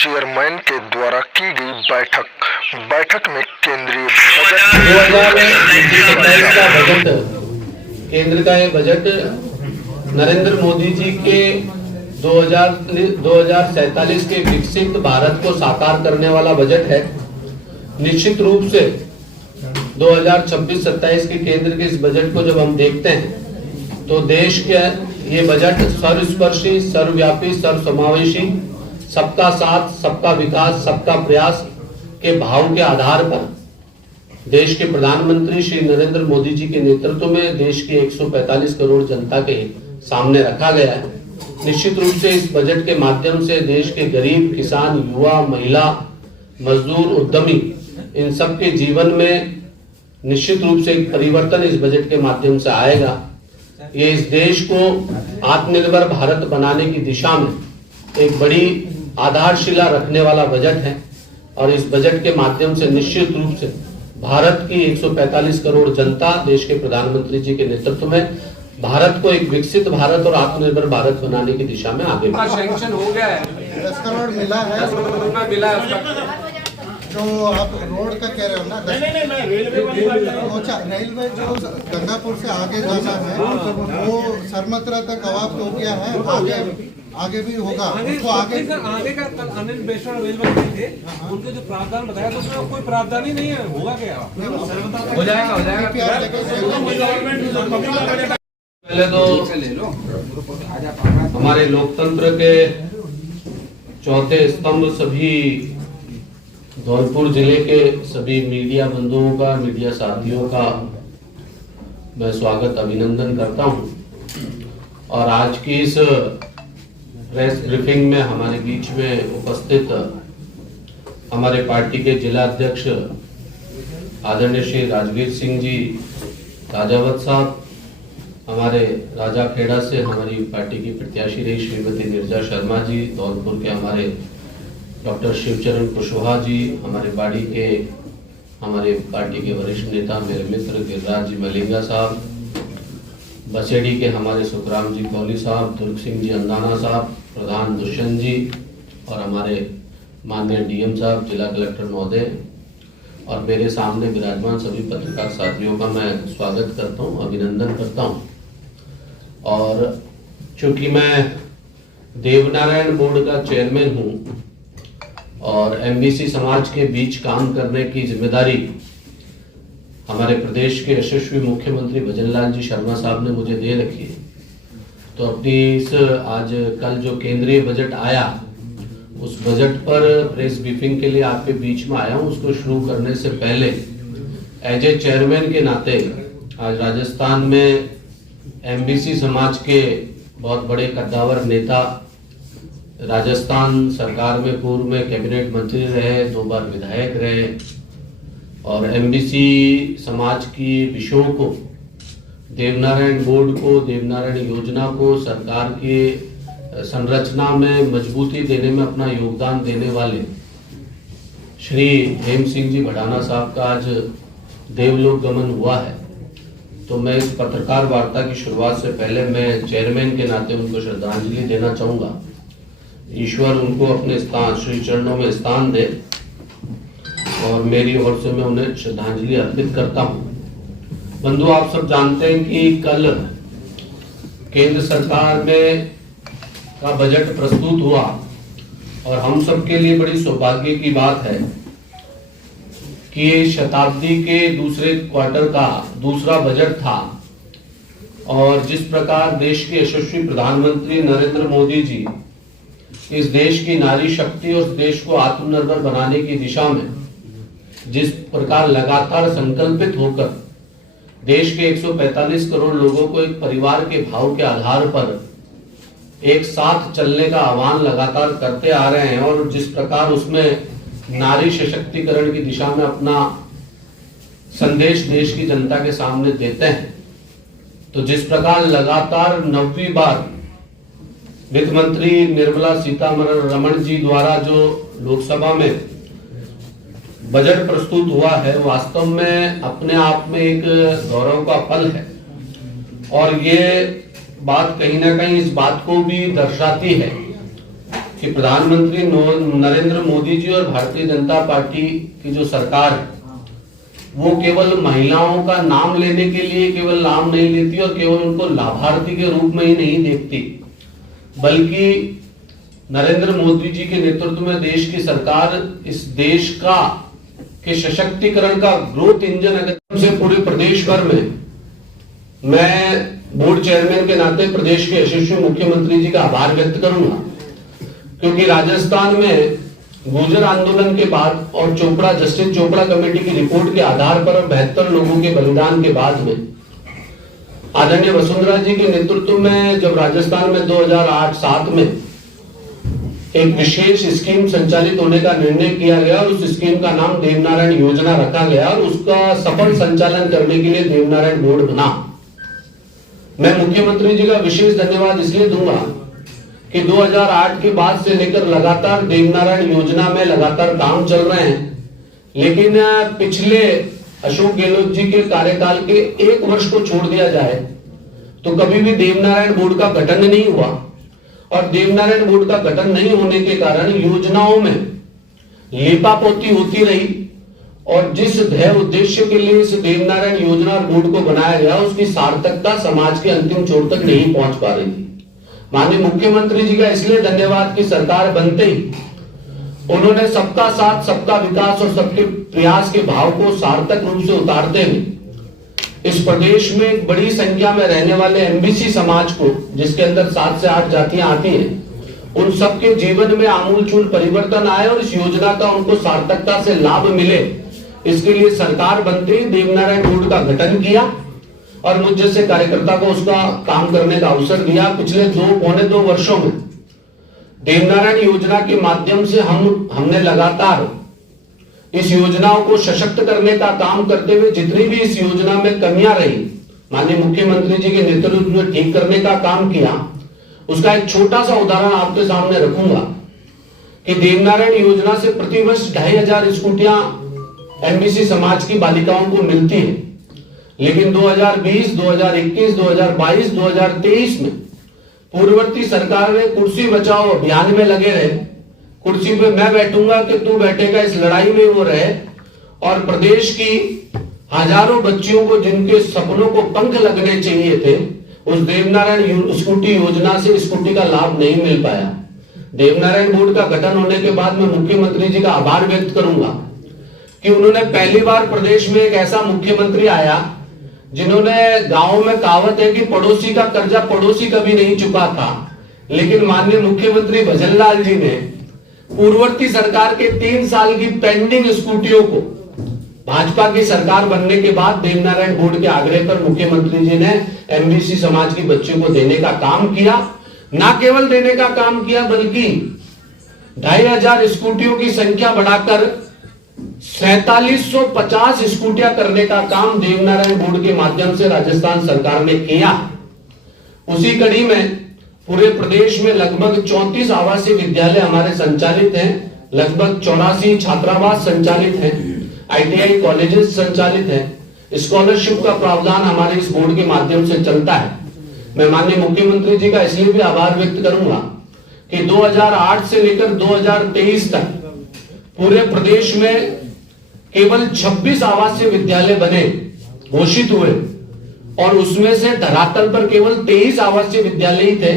Chairman के द्वारा की गई बैठक में केंद्रीय बजट केंद्र का ये बजट नरेंद्र मोदी जी के 2047 के विकसित भारत को साकार करने वाला बजट है। निश्चित रूप से 2026-27 के केंद्र के इस बजट को जब हम देखते हैं तो देश के ये बजट सर्वस्पर्शी, सर्वव्यापी, सर्वसमावेशी, सबका साथ, सबका विकास, सबका प्रयास के भाव के आधार पर देश के प्रधानमंत्री श्री नरेंद्र मोदी जी के नेतृत्व में देश के 145 करोड़ जनता के सामने रखा गया है। निश्चित रूप से इस बजट के माध्यम से देश के गरीब, किसान, युवा, महिला, मजदूर, उद्यमी, इन सब के जीवन में निश्चित रूप से एक परिवर्तन इस बजट के माध्यम से आएगा। ये इस देश को आत्मनिर्भर भारत बनाने की दिशा में एक बड़ी आधारशिला रखने वाला बजट है और इस बजट के माध्यम से निश्चित रूप से भारत की 145 करोड़ जनता देश के प्रधानमंत्री जी के नेतृत्व में भारत को एक विकसित भारत और आत्मनिर्भर भारत बनाने की दिशा में आगे सैंक्शन हो गया है, 10 करोड़ मिला है, मिला है। जो आप रोड का कह रहे हो ना, रेलवे जो गंगापुर से आगे जाना है वो सरमत्रा तक अवाब हो गया है, आगे भी होगा। उसको आगे का अनिल बेशर थे, उनके जो प्रावधान बताया तो उसमें कोई प्रावधान ही नहीं है, होगा क्या? हो जाएगा। पहले तो हमारे लोकतंत्र के चौथे स्तंभ सभी धौलपुर जिले के सभी मीडिया बंधुओं का, मीडिया साथियों का मैं स्वागत, अभिनंदन करता हूं। और आज की इस प्रेस ब्रीफिंग में हमारे बीच में उपस्थित हमारे पार्टी के जिला अध्यक्ष आदरणीय श्री राजवीर सिंह जी राजावत साहब, हमारे राजा खेड़ा से हमारी पार्टी की प्रत्याशी रही श्रीमती निर्जा शर्मा जी, धौलपुर के हमारे डॉक्टर शिवचरण कुशवाहा जी, हमारे बाड़ी के हमारे पार्टी के वरिष्ठ नेता मेरे मित्र गिरिराज जी मलिंगा साहब, बसेड़ी के हमारे सुखराम जी कौली साहब, दुर्ग सिंह जी अंदाना साहब, प्रधान दुष्यंत जी और हमारे माननीय डीएम साहब, जिला कलेक्टर महोदय और मेरे सामने विराजमान सभी पत्रकार साथियों का मैं स्वागत करता हूं, अभिनंदन करता हूं। और चूंकि मैं देवनारायण बोर्ड का चेयरमैन हूं और एमबीसी समाज के बीच काम करने की जिम्मेदारी हमारे प्रदेश के यशस्वी मुख्यमंत्री भजनलाल जी शर्मा साहब ने मुझे दे रखी है, तो अपनी इस आज कल जो केंद्रीय बजट आया उस बजट पर प्रेस ब्रीफिंग के लिए आपके बीच में आया हूं। उसको शुरू करने से पहले एज ए चेयरमैन के नाते आज राजस्थान में एमबीसी समाज के बहुत बड़े कद्दावर नेता, राजस्थान सरकार में पूर्व में कैबिनेट मंत्री रहे, 2 बार विधायक रहे और एमबीसी समाज की विषयों को, देवनारायण बोर्ड को, देवनारायण योजना को सरकार की संरचना में मजबूती देने में अपना योगदान देने वाले श्री हेम सिंह जी भड़ाना साहब का आज देवलोक गमन हुआ है। तो मैं इस पत्रकार वार्ता की शुरुआत से पहले मैं चेयरमैन के नाते उनको श्रद्धांजलि देना चाहूंगा। ईश्वर उनको अपने स्थान श्री चरणों में स्थान दे और मेरी ओर से मैं उन्हें श्रद्धांजलि अर्पित करता हूं। बंधु, आप सब जानते हैं कि कल केंद्र सरकार में का बजट प्रस्तुत हुआ और हम सब के लिए बड़ी सौभाग्य की बात है कि शताब्दी के दूसरे क्वार्टर का दूसरा बजट था और जिस प्रकार देश के यशस्वी प्रधानमंत्री नरेंद्र मोदी जी इस देश की नारी शक्ति और देश को आत्मनिर्भर बनाने की दिशा में जिस प्रकार लगातार संकल्पित होकर देश के 145 करोड़ लोगों को एक परिवार के भाव के आधार पर एक साथ चलने का आह्वान लगातार करते आ रहे हैं और जिस प्रकार उसमें नारी सशक्तिकरण की दिशा में अपना संदेश देश की जनता के सामने देते हैं, तो जिस प्रकार लगातार 9वीं बार वित्त मंत्री निर्मला सीतारमण जी द्वारा जो लोकसभा में बजट प्रस्तुत हुआ है, वास्तव में अपने आप में एक गौरव का पल है और ये बात कहीं ना कहीं इस बात को भी दर्शाती है कि प्रधानमंत्री नरेंद्र मोदी जी और भारतीय जनता पार्टी की जो सरकार है वो केवल महिलाओं का नाम लेने के लिए केवल नाम नहीं लेती और केवल उनको लाभार्थी के रूप में ही नहीं देखती, बल्कि नरेंद्र मोदी जी के नेतृत्व में देश की सरकार इस देश के सशक्तिकरण का ग्रोथ इंजन अगर से पूरे प्रदेश भर में, मैं बोर्ड चेयरमैन के नाते प्रदेश के यशस्वी मुख्यमंत्री जी का आभार व्यक्त करूंगा, क्योंकि राजस्थान में गुर्जर आंदोलन के बाद और जस्टिस चोपड़ा कमेटी की रिपोर्ट के आधार पर 72 लोगों के बलिदान के बाद में आदरणीय वसुंधरा जी के नेतृत्व में जब राजस्थान में 2008-7 में एक विशेष स्कीम संचालित होने का निर्णय किया गया और उस स्कीम का नाम देवनारायण योजना रखा गया और उसका सफल संचालन करने के लिए देवनारायण बोर्ड बना। मैं मुख्यमंत्री जी का विशेष धन्यवाद इसलिए दूंगा कि 2008 के बाद से लेकर लगातार देवनारायण योजना में लगातार काम चल रहे हैं, लेकिन पिछले अशोक गहलोत जी के कार्यकाल के 1 वर्ष को छोड़ दिया जाए तो कभी भी देवनारायण बोर्ड का गठन नहीं हुआ और देवनारायण बोर्ड का गठन नहीं होने के कारण योजनाओं में लेपापोती होती रही और जिस ध्येय उद्देश्य के लिए इस देवनारायण योजना और बोर्ड को बनाया गया उसकी सार्थकता समाज के अंतिम छोर तक नहीं पहुंच पा रही थी। माननीय मुख्यमंत्री जी का इसलिए धन्यवाद कि सरकार बनते ही उन्होंने सबका साथ सबका विकास और सबके प्रयास के भाव को सार्थक रूप से उतारते हुए इस प्रदेश में एक बड़ी संख्या में रहने वाले एमबीसी समाज को, जिसके अंदर 7 से 8 जातियां आती हैं, उन सबके जीवन में आमूलचूल परिवर्तन आए और इस योजना का उनको सार्थकता से लाभ मिले, इसके लिए सरकार बनते ही देवनारायण बोर्ड का गठन किया और मुझ जैसे कार्यकर्ता को उसका काम करने का अवसर दिया। पिछले 2 वर्षों में देवनारायण योजना के माध्यम से हमने लगातार इस योजनाओं को सशक्त करने का काम करते हुए जितनी भी इस योजना में कमियां रही माननीय मुख्यमंत्री जी के नेतृत्व में ठीक करने का काम किया। उसका एक छोटा सा उदाहरण आपके सामने रखूंगा कि देवनारायण योजना से प्रतिवर्ष 2500 स्कूटियां एमबीसी समाज की बालिकाओं को मिलती है, लेकिन 2020, 2021, 2022, 2023 में पूर्ववर्ती सरकार ने कुर्सी बचाओ अभियान में लगे रहे, कुर्सी पे मैं बैठूंगा कि तू बैठेगा इस लड़ाई में वो रहे और प्रदेश की हजारों बच्चियों को जिनके सपनों को पंख लगने चाहिए थे उस देवनारायण स्कूटी योजना से स्कूटी का लाभ नहीं मिल पाया। देवनारायण बोर्ड का गठन होने के बाद मैं मुख्यमंत्री जी का आभार व्यक्त करूंगा कि उन्होंने पहली बार प्रदेश में एक ऐसा मुख्यमंत्री आया जिन्होंने, गांव में कहावत है कि पड़ोसी का कर्जा पड़ोसी कभी नहीं चुका था, लेकिन माननीय मुख्यमंत्री भजनलाल जी ने पूर्ववर्ती सरकार के 3 साल की पेंडिंग स्कूटियों को भाजपा की सरकार बनने के बाद देवनारायण बोर्ड के आग्रह पर मुख्यमंत्री जी ने एमबीसी समाज की बच्चियों को देने का काम किया। ना केवल देने का काम किया बल्कि 2500 स्कूटियों की संख्या बढ़ाकर 4750 स्कूटियां करने का काम देवनारायण बोर्ड के माध्यम से राजस्थान सरकार ने किया। उसी कड़ी में पूरे प्रदेश में लगभग 34 आवासीय विद्यालय हमारे संचालित हैं, लगभग 84 छात्रावास संचालित हैं, आईटीआई कॉलेजेस संचालित हैं। स्कॉलरशिप का प्रावधान हमारे इस बोर्ड के माध्यम से चलता है। मैं माननीय मुख्यमंत्री जी का इसलिए भी आभार व्यक्त करूंगा कि 2008 से लेकर 2023 तक पूरे प्रदेश में केवल 26 आवासीय विद्यालय बने घोषित हुए और उसमें से धरातल पर केवल 23 आवासीय विद्यालय ही थे,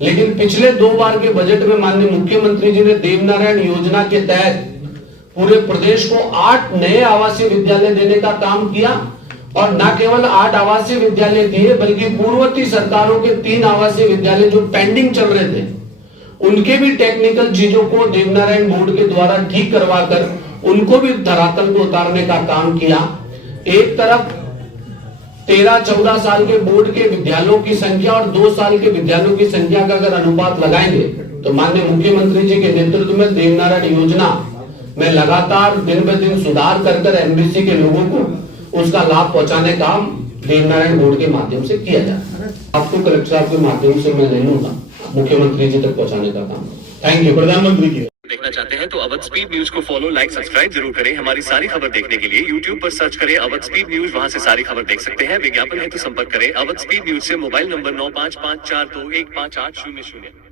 लेकिन पिछले 2 बार के बजट में माननीय मुख्यमंत्री जी ने देवनारायण योजना के तहत पूरे प्रदेश को 8 नए आवासीय विद्यालय देने का काम किया और न केवल 8 आवासीय विद्यालय दिए बल्कि पूर्ववर्ती सरकारों के 3 आवासीय विद्यालय जो पेंडिंग चल रहे थे उनके भी टेक्निकल चीजों को देवनारायण बोर्ड के द्वारा ठीक करवाकर उनको भी धरातल को उतारने का काम किया। एक तरफ 13-14 साल के बोर्ड के विद्यालयों की संख्या और 2 साल के विद्यालयों की संख्या का अगर अनुपात लगाएंगे तो माननीय मुख्यमंत्री जी के नेतृत्व में देवनारायण योजना में लगातार दिन ब दिन सुधार कर एमबीसी के लोगों को उसका लाभ पहुंचाने का देवनारायण बोर्ड के माध्यम से किया जाता है। आपको कलेक्टर साहब के माध्यम से मैं ले लूंगा मुख्यमंत्री जी तक पहुंचाने का काम। Thank you. प्रधानमंत्री की देखना चाहते हैं तो अवध स्पीड न्यूज को फॉलो, लाइक, सब्सक्राइब जरूर करें। हमारी सारी खबर देखने के लिए YouTube पर सर्च करें अवध स्पीड न्यूज, वहां से सारी खबर देख सकते हैं। विज्ञापन है तो संपर्क करें अवध स्पीड न्यूज से। Mobile number 9554215800।